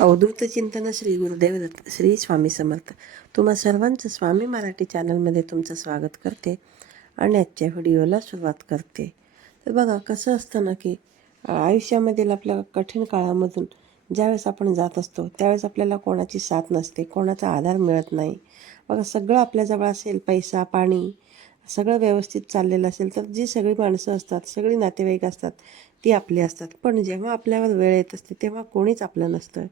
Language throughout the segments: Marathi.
अवधूत चिंतन श्री गुरुदेव दत्त श्री स्वामी समर्थ. तुम्हा सर्वांचं स्वामी मराठी चॅनलमध्ये तुमचं स्वागत करते आणि आजच्या व्हिडिओला सुरुवात करते. तर बघा कसं असतं ना की आयुष्यामधील आपल्या कठीण काळामधून ज्यावेळेस आपण जात असतो त्यावेळेस आपल्याला कोणाची साथ नसते, कोणाचा आधार मिळत नाही. बघा सगळं आपल्याजवळ असेल, पैसा पाणी सगळं व्यवस्थित चाललेलं असेल तर जी सगळी माणसं असतात, सगळी नातेवाईक असतात ती आपली असतात. पण जेव्हा आपल्यावर वेळ येत असते तेव्हा कोणीच आपलं नसतं.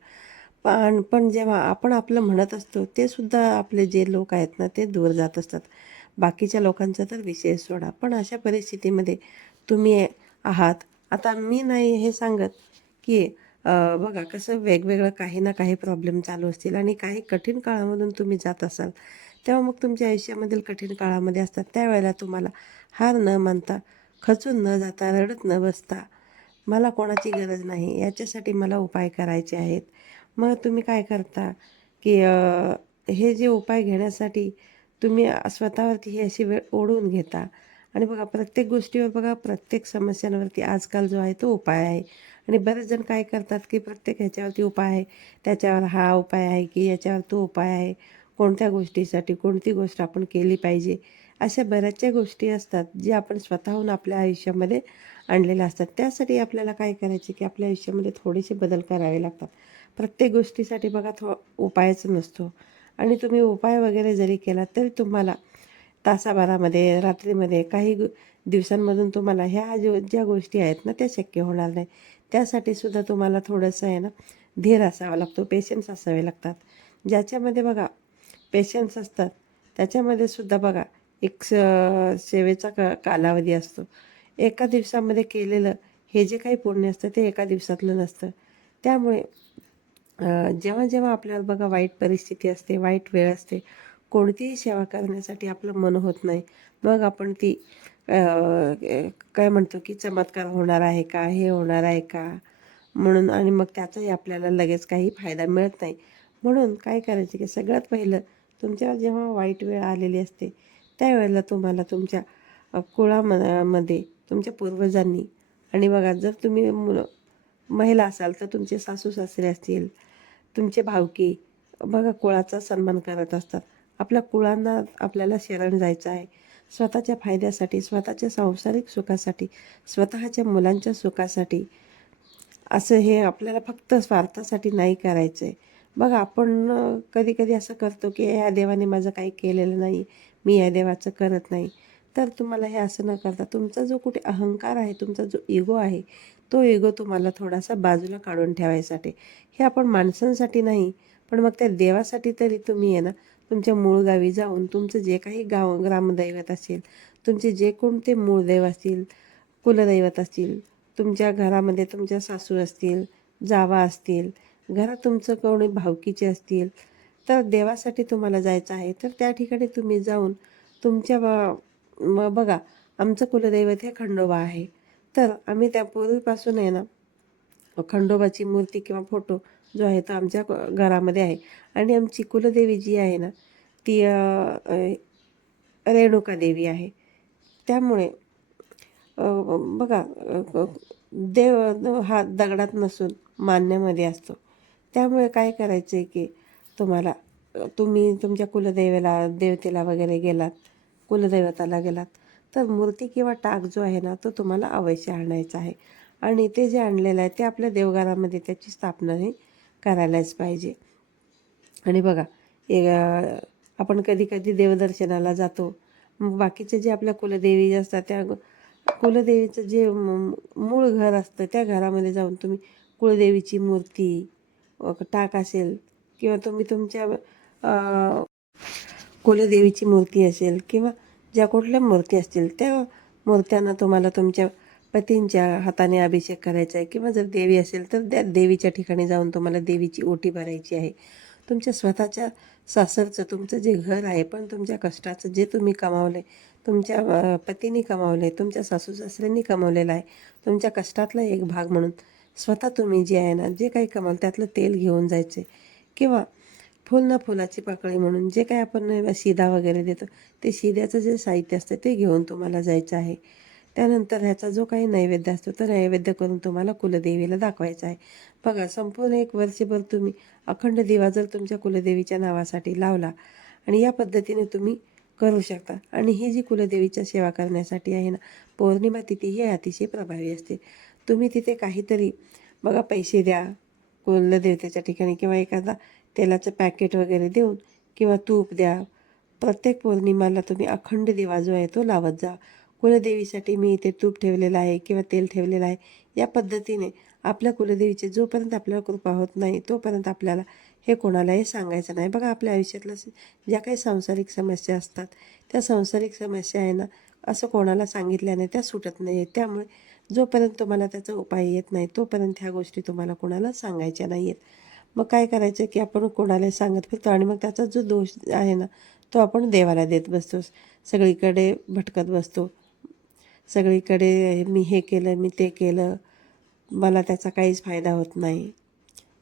पण जेव्हा आपण आपलं म्हणत असतो ते सुद्धा आपले जे लोक आहेत ना ते दूर जात असतात. बाकीच्या लोकांचा तर विषय सोडा. पण अशा परिस्थितीमध्ये तुम्ही आहात. आता मी नाही हे सांगत की बघा कसं वेगवेगळं काही ना काही प्रॉब्लेम चालू असतील आणि काही कठीण काळामधून तुम्ही जात असाल तेव्हा मग तुमच्या आयुष्यामधील कठीण काळामध्ये असतात त्यावेळेला तुम्हाला हार न मानता, खचून न जाता, रडत न बसता, मला कोणाची गरज नाही, याच्यासाठी मला उपाय करायचे आहेत. मग तुम्ही काय करता की हे जे उपाय घेण्यासाठी तुम्ही स्वतःवरती ही अशी वेळ ओढवून घेता. आणि बघा प्रत्येक गोष्टीवर बघा प्रत्येक समस्यांवरती आजकाल जो आहे तो उपाय आहे. आणि बरेच जण काय करतात की प्रत्येक ह्याच्यावरती उपाय आहे, त्याच्यावर हा उपाय आहे की याच्यावर तो उपाय आहे, कोणत्या गोष्टीसाठी कोणती गोष्ट आपण केली पाहिजे. अशा बऱ्याचशा गोष्टी असतात जे आपण स्वतःहून आपल्या आयुष्यामध्ये आणलेल्या असतात. त्यासाठी आपल्याला काय करायचे की आपल्या आयुष्यामध्ये थोडेसे बदल करावे लागतात. प्रत्येक गोष्टीसाठी बघा उपायच नसतो. आणि तुम्ही उपाय वगैरे जरी केला तरी तुम्हाला तासाभरामध्ये, रात्रीमध्ये, काही दिवसांमधून तुम्हाला ह्या ज्या गोष्टी आहेत ना त्या शक्य होणार नाही. त्यासाठी सुद्धा तुम्हाला थोडंसं आहे ना धीर असावा लागतो, पेशन्स असावे लागतात. ज्याच्यामध्ये बघा पेशन्स असतात त्याच्यामध्ये सुद्धा बघा एक सेवेचा कालावधी असतो. एका दिवसामध्ये केलेलं हे जे काही पुण्य असतं ते एका दिवसातलं नसतं. त्यामुळे जेव्हा जेव्हा आपल्याला बघा वाईट परिस्थिती असते, वाईट वेळ असते, कोणतीही सेवा करण्यासाठी आपलं मन होत नाही. मग आपण ती काय म्हणतो की चमत्कार होणार आहे का, हे होणार आहे का म्हणून, आणि मग त्याचाही आपल्याला लगेच काही फायदा मिळत नाही. म्हणून काय करायचं की सगळ्यात पहिलं तुमच्यावर जेव्हा वाईट वेळ आलेली असते त्यावेळेला तुम्हाला तुमच्या कुळामध्ये तुमच्या पूर्वजांनी, आणि बघा जर तुम्ही महिला असाल तर तुमचे सासू सासरे असतील, तुमचे भावकी बघा कुळाचा सन्मान करत असतात. आपल्या कुळांना आपल्याला शरण जायचं आहे. स्वतःच्या फायद्यासाठी, स्वतःच्या सांसारिक सुखासाठी, स्वतःच्या मुलांच्या सुखासाठी. असं हे आपल्याला फक्त स्वार्थासाठी नाही करायचं आहे. बघा आपण कधी कधी असं करतो की ह्या देवाने माझं काही केलेलं नाही, मी या देवाचं करत नाही. तर तुम्हाला हे असं न करता तुमचा जो कुठे अहंकार आहे, तुमचा जो इगो आहे, तो इगो तुम्हाला थोडासा बाजूला काढून ठेवायसाठी. हे आपण माणसांसाठी नाही पण मग त्या देवासाठी तरी तुम्ही आहे ना तुमच्या मूळ गावी जाऊन तुमचं जे काही ग्रामदैवत असेल, तुमचे जे कोणते मूळ देव असतील, कुलदैवत असतील, तुमच्या घरामध्ये तुमच्या सासू असतील, जावा असतील, घरात तुमचं कोणी भावकीचे असतील, तर देवासाठी तुम्हाला जायचं आहे तर त्या ठिकाणी तुम्ही जाऊन तुमच्या बघा आमचं कुलदैवत हे खंडोबा आहे. तर आम्ही त्या पूर्वीपासून आहे ना खंडोबाची मूर्ती किंवा फोटो जो आहे तो आमच्या घरामध्ये आहे. आणि आमची कुलदेवी जी आहे ना ती रेणुका देवी आहे. त्यामुळे बघा देव हा दगडात नसून मान्यामध्ये असतो. त्यामुळे काय करायचं आहे की तुम्हाला तुम्ही तुमच्या देवतेला वगैरे गेलात, कुलदैवताला गेलात, तर मूर्ती किंवा टाक जो आहे ना तो तुम्हाला अवश्य आणायचा आहे. आणि ते जे आणलेलं आहे ते आपल्या देवघरामध्ये त्याची स्थापनाही करायलाच पाहिजे. आणि बघा आपण कधी कधी देवदर्शनाला जातो. मग बाकीचे जे आपल्या कुलदेवी असतात त्या कुलदेवीचं जे मूळ घर असतं त्या घरामध्ये जाऊन तुम्ही कुलदेवीची मूर्ती, टाक असेल किंवा तुम्ही तुमच्या कुलदेवीची मूर्ती असेल किंवा ज्या कुठल्या मूर्ती असतील त्या मूर्त्यांना तुम्हाला तुमच्या पतींच्या हाताने अभिषेक करायचा आहे. किंवा जर देवी असेल तर त्या देवीच्या ठिकाणी जाऊन तुम्हाला देवीची ओटी भरायची आहे. तुमच्या स्वतःच्या सासरचं तुमचं जे घर आहे पण तुमच्या कष्टाचं जे तुम्ही कमावले, तुमच्या पतीने कमावले, तुमच्या सासू सासऱ्यांनी कमावलेलं आहे, तुमच्या कष्टातला एक भाग म्हणून स्वतः तुम्ही जे आहे ना जे काही कमाल त्यातलं तेल घेऊन जायचे. किंवा फुल ना फुलाची पाकळी म्हणून जे काही आपण शिदा वगैरे देतो ते शिद्याचं जे साहित्य असतं ते घेऊन तुम्हाला जायचं आहे. त्यानंतर ह्याचा जो काही नैवेद्य असतो तो नैवेद्य करून तुम्हाला कुलदेवीला दाखवायचा आहे. बघा संपूर्ण एक वर्षभर तुम्ही अखंड दिवा जर तुमच्या कुलदेवीच्या नावासाठी लावला आणि या पद्धतीने तुम्ही करू शकता. आणि ही जी कुलदेवीच्या सेवा करण्यासाठी आहे ना, पौर्णिमा तिथी ही अतिशय प्रभावी असते. तुम्ही तिथे काहीतरी बघा पैसे द्या कुलदेवतेच्या ठिकाणी किंवा एखादा तेलाचं पॅकेट वगैरे देऊन किंवा तूप द्या. प्रत्येक पौर्णिमाला तुम्ही अखंड दिवा जो आहे तो लावत जा. कुलदेवीसाठी मी इथे तूप ठेवलेलं आहे किंवा तेल ठेवलेलं आहे. या पद्धतीने आपल्या कुलदेवीचे जोपर्यंत आपल्याला कृपा होत नाही तोपर्यंत आपल्याला हे कोणालाही सांगायचं नाही. बघा आपल्या आयुष्यातल्या ज्या काही सांसारिक समस्या असतात त्या सांसारिक समस्या आहे ना, असं कोणाला सांगितल्याने त्या सुटत नाही. त्यामुळे जोपर्यंत तुम्हाला त्याचा उपाय येत नाही तोपर्यंत ह्या गोष्टी तुम्हाला कोणाला सांगायच्या नाही आहेत. मग काय करायचं की आपण कोणालाही सांगत फिरतो आणि मग त्याचा जो दोष आहे ना तो आपण देवाला देत बसतो. सगळीकडे भटकत बसतो. सगळीकडे मी हे केलं, मी ते केलं, मला त्याचा काहीच फायदा होत नाही.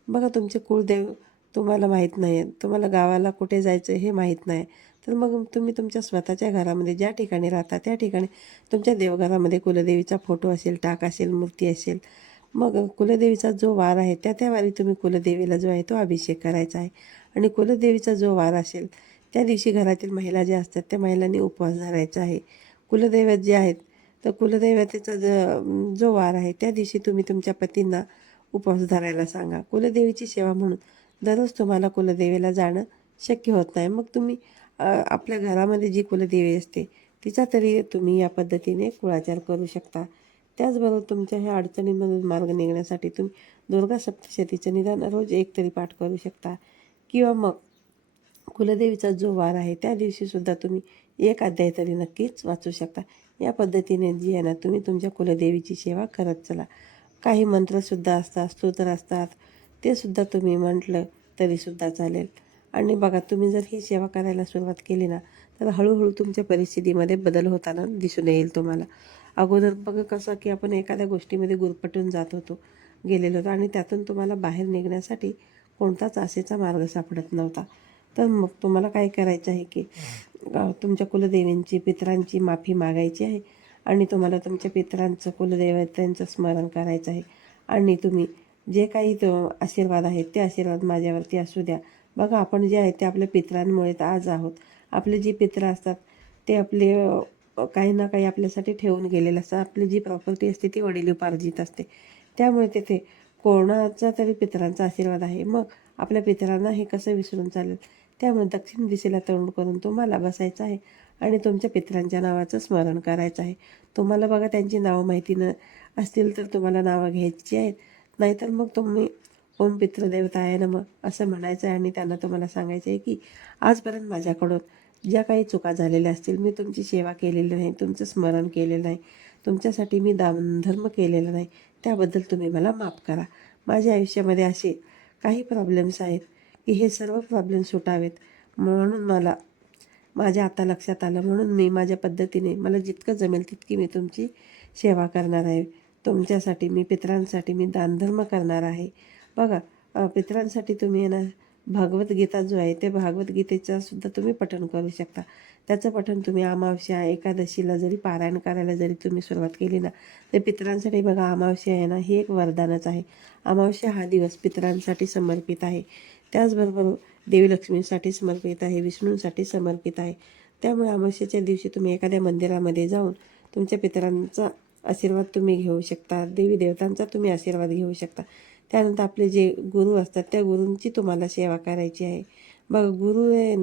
बघा तुमचे कुळदेव तुम्हाला माहीत नाही आहेत, तुम्हाला गावाला कुठे जायचं हे माहीत नाही, तर मग तुम्ही तुमच्या स्वतःच्या घरामध्ये ज्या ठिकाणी राहता त्या ठिकाणी तुमच्या देवघरामध्ये कुलदेवीचा फोटो असेल, टाक असेल, मूर्ती असेल, मग कुलदेवीचा जो वार आहे त्या वारी तुम्ही कुलदेवीला जो आहे तो अभिषेक करायचा आहे. आणि कुलदेवीचा जो वार असेल त्या दिवशी घरातील महिला ज्या असतात त्या महिलांनी उपवास धरायचा आहे. कुलदैवत जे आहेत तर कुलदैवतेचा जो वार आहे त्या दिवशी तुम्ही तुमच्या पतींना उपवास धरायला सांगा. कुलदेवीची सेवा म्हणून दररोज तुम्हाला कुलदेवीला जाणं शक्य होत नाही. मग तुम्ही आपल्या घरामध्ये जी कुलदेवी असते तिचा तरी तुम्ही या पद्धतीने कुळाचार करू शकता. त्याचबरोबर तुमच्या ह्या अडचणींमधून मार्ग निघण्यासाठी तुम्ही दुर्गा सप्तशतीचं निदान रोज एक तरी पाठ करू शकता. किंवा मग कुलदेवीचा जो वार आहे त्या दिवशीसुद्धा तुम्ही एक अध्याय तरी नक्कीच वाचू शकता. या पद्धतीने जी आहे ना तुम्ही तुमच्या कुलदेवीची सेवा करत चला. काही मंत्रसुद्धा असतात, स्तोत्र असतात, ते सुद्धा तुम्ही म्हटलं तरीसुद्धा चालेल. आणि बघा तुम्ही जर ही सेवा करायला सुरुवात केली ना तर हळूहळू तुमच्या परिस्थितीमध्ये बदल होताना दिसून येईल तुम्हाला. अगोदर बघा कसं की आपण एखाद्या गोष्टीमध्ये गुरफटून जात होतो, गेलेलो होतो आणि त्यातून तुम्हाला बाहेर निघण्यासाठी कोणताच आसेचा मार्ग सापडत नव्हता. तर मग तुम्हाला काय करायचं आहे की तुमच्या कुलदेवींची, पितरांची माफी मागायची आहे आणि तुम्हाला तुमच्या पितरांचं, कुलदेवतांचं स्मरण करायचं आहे. आणि तुम्ही जे काही आशीर्वाद आहेत ते आशीर्वाद माझ्यावरती असू द्या. बघा आपण जे आहे ते आपल्या पितरांमुळे तर आज आहोत. आपले जे पित्र असतात ते आपले काही ना काही आपल्यासाठी ठेवून गेलेलं असतं. आपली जी प्रॉपर्टी असते ती वडिलोपार्जित असते. त्यामुळे तेथे कोणाचा तरी पितरांचा आशीर्वाद आहे. मग आपल्या पितरांना हे कसं विसरून चालेल. त्यामुळे दक्षिण दिशेला तोंड करून तुम्हाला बसायचं आहे आणि तुमच्या पितरांच्या नावाचं स्मरण करायचं आहे. तुम्हाला बघा त्यांची नावं माहिती असतील तर तुम्हाला नावं घ्यायची आहेत. नाहीतर मग तुम्ही ओम पितृदेवताय नमः असं म्हणायचं आहे आणि त्यांना तुम्हाला सांगायचं आहे की आजपर्यंत माझ्याकडून ज्या काही चुका झालेल्या असतील, मी तुमची सेवा केलेली नाही, तुमचं स्मरण केलेलं नाही, तुमच्यासाठी मी दानधर्म केलेला नाही, त्याबद्दल तुम्ही मला माफ करा. माझ्या आयुष्यामध्ये असे काही प्रॉब्लेम्स आहेत की हे सर्व प्रॉब्लेम सुटावेत म्हणून माझ्या आता लक्षात आलं, म्हणून मी माझ्या पद्धतीने मला जितकं जमेल तितकी मी तुमची सेवा करणार आहे. तुमच्यासाठी मी पितरांसाठी मी दानधर्म करणार आहे. बघा पितरांसाठी तुम्ही आहे ना भगवद्गीता जो आहे ते भगवद्गीतेचं सुद्धा तुम्ही पठण करू शकता. त्याचं पठण तुम्ही अमावस्या, एकादशीला जरी पारायण करायला जरी तुम्ही सुरुवात केली ना तर पितरांसाठी बघा अमावस्या आहे ना ही एक वरदानच आहे. अमावस्या हा दिवस पितरांसाठी समर्पित आहे. त्याचबरोबर देवी लक्ष्मीसाठी समर्पित आहे, विष्णूंसाठी समर्पित आहे. त्यामुळे अमावस्येच्या दिवशी तुम्ही एखाद्या मंदिरामध्ये जाऊन तुमच्या पितरांचा आशीर्वाद तुम्ही घेऊ शकता, देवी देवतांचा तुम्ही आशीर्वाद घेऊ शकता. त्यानंतर आपले जे गुरु असतात त्या गुरूंची तुम्हाला सेवा करायची आहे. बघा गुरु हे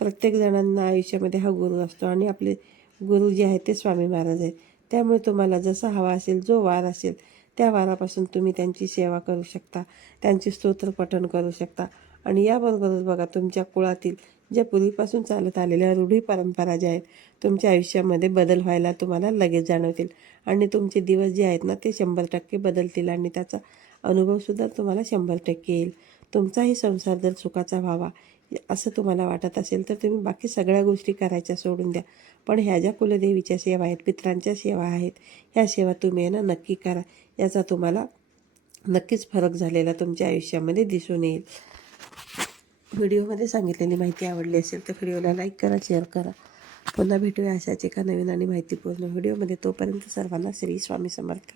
प्रत्येक जणांना आयुष्यामध्ये हा गुरु असतो आणि आपले गुरु जे आहेत ते स्वामी महाराज आहेत. त्यामुळे तुम्हाला जसा हवा असेल, जो वार असेल त्या वारापासून तुम्ही त्यांची सेवा करू शकता, त्यांचे स्तोत्र पठण करू शकता. आणि याबरोबरच बघा तुमच्या कुळातील ज्या पूर्वीपासून चालत आलेल्या रूढी परंपरा ज्या आहेत तुमच्या आयुष्यामध्ये बदल व्हायला तुम्हाला लगेच जाणवतील आणि तुमचे दिवस जे आहेत ना ते 100% बदलतील आणि त्याचा अनुभवसुद्धा तुम्हाला 100% येईल. तुमचाही संसार जर सुखाचा व्हावा असं तुम्हाला वाटत असेल तर तुम्ही बाकी सगळ्या गोष्टी करायच्या सोडून द्या. पण ह्या ज्या कुलदेवीच्या सेवा आहेत, पितरांच्या सेवा आहेत, ह्या सेवा तुम्ही ना नक्की करा. याचा तुम्हाला नक्कीच फरक झालेला तुमच्या आयुष्यामध्ये दिसून येईल. व्हिडिओमध्ये सांगितलेली माहिती आवडली असेल तर व्हिडिओला लाईक करा, शेअर करा. पुन्हा भेटूया अशाच एका नवीन आणि माहितीपूर्ण व्हिडिओमध्ये. तोपर्यंत सर्वांना श्री स्वामी समर्थ.